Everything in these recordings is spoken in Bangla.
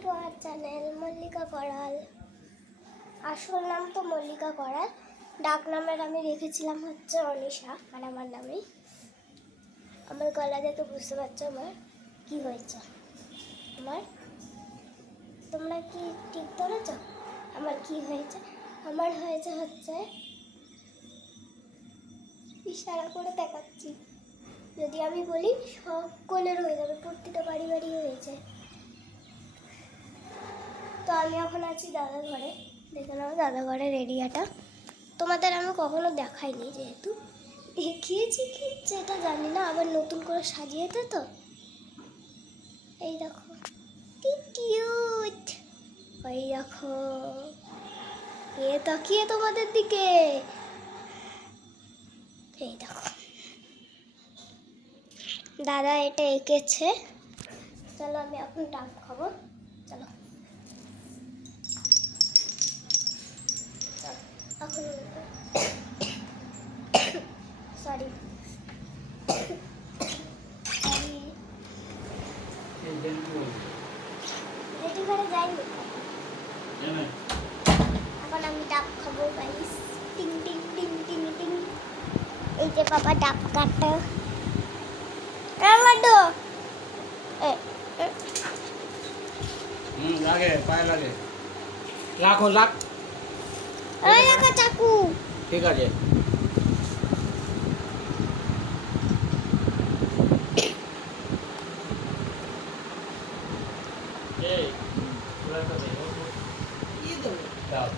টু আওয়ার চ্যানেল মল্লিকা করাল। আসল নাম তো মল্লিকা করাল, ডাক নামের আমি রেখেছিলাম হচ্ছে অনিশা, মানে আমার নামেই। আমার গলা দেখে বুঝতে পারছো আমার কি হয়েছে। তোমরা কি ঠিক ধরেছ আমার কি হয়েছে? আমার হয়েছে হচ্ছে ইশারা করে দেখাচ্ছি, যদি আমি বলি সকলের হয়ে যাবে, প্রত্যেকটা বাড়ি বাড়ি হয়েছে। তো আমি এখন আছি দাদার ঘরে, দেখে নাও দাদা ঘরের এরিয়াটা। তোমাদের আমি কখনো দেখাইনি, যেহেতু দেখিয়েছি কি যেটা জানি না, আবার নতুন করে সাজিয়েছে তো। এই দেখো কি কিউট, ওই দেখো এ তাকিয়ে তোমাদের দিকে, এই দেখো দাদা এটা এঁকেছে। চলো আমি এখন ডাব খাবো, চলো এখন সরি রেডি করে যাইনি, এখন আমি ডাব খাবো গাইস। টিং টিং টিং টিং টিং, এই যে বাবা ডাব কাটা লাড্ডু লাগে পায়ে লাগে, রাখো রাখ, এই রাখা চাকু, ঠিক আছে। এই পুরো কথা কি দেবে দাও,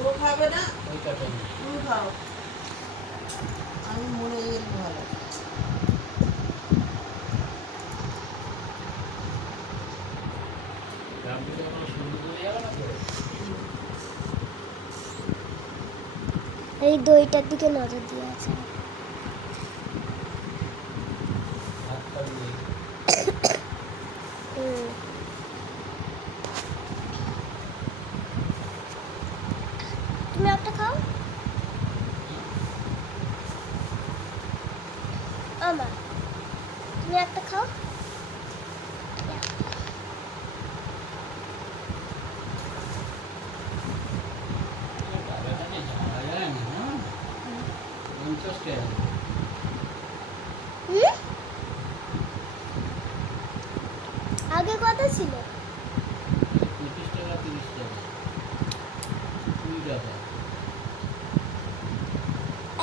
ও খাবে না ওইটা তো তুমি খাও, আমি মনে গেল ভালো। এই দইটার দিকে নজর দিয়ে আছে। তুমি একটা খাও, আমার তুমি একটা খাও। আগে কত ছিল? 25 টাকা 30 টাকা 2 টাকা।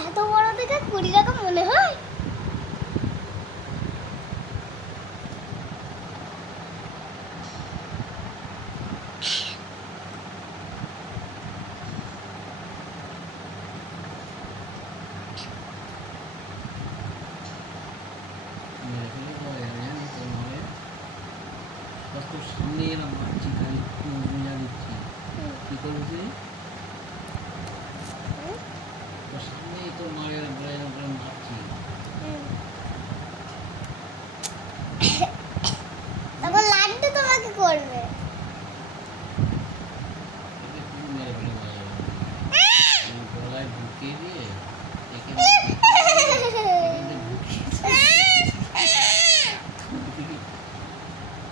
এত বড় থেকে 20 টাকা মনে হয়? সামনে এলাম ভাবছি খালি মজা দিচ্ছি, কি করবি তোর সামনেই তোর মায়ের ভাবছি। তখন লাড্ডু তোমাকে করবে। গলায় ঢুকিয়ে দিয়ে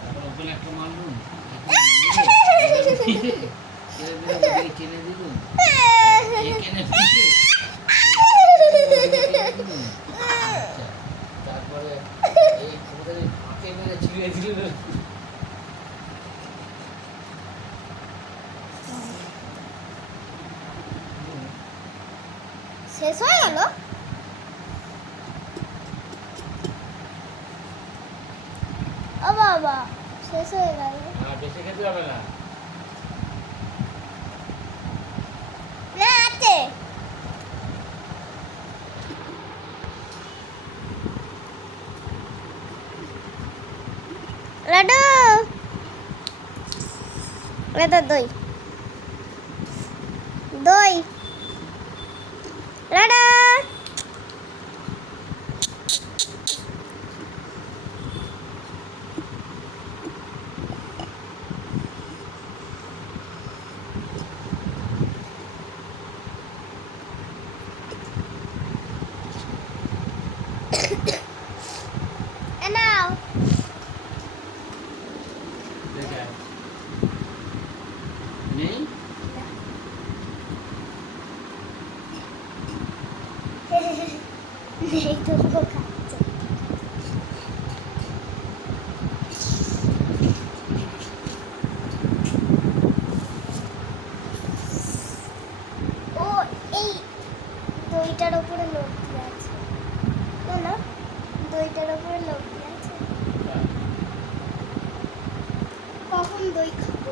তারপর একটা মারলুম চেনে দিলুম, তারপরে এই হাতে মেরে ছিঁড়ে দিল। শেষ হয়ে গেল? ও বাবা শেষ হয়ে গেল। বেশি খেতে হবে না, না আছে লাড্ডু, এটা দই দই লাড্ডু। নাও ঠিক আছে। এটার উপরে লোক আছে কখন দই খাবো